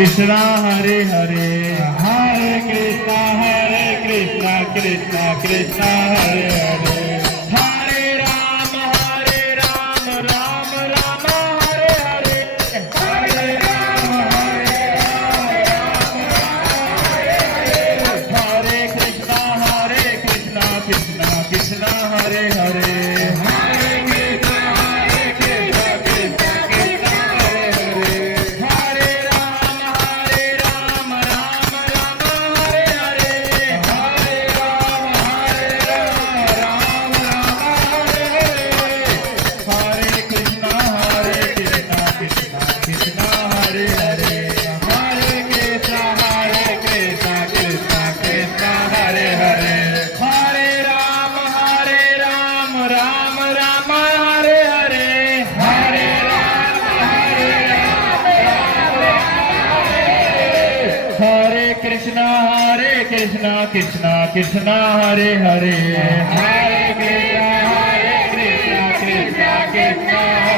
Krishna Hare Hare Hare Krishna Krishna Krishna Hare Hare Hare Ram Ram Ram Hare Hare Hare Ram Hare Krishna Krishna Krishna Hare Hare Krishna Krishna Hare Hare Hare Krishna Krishna Krishna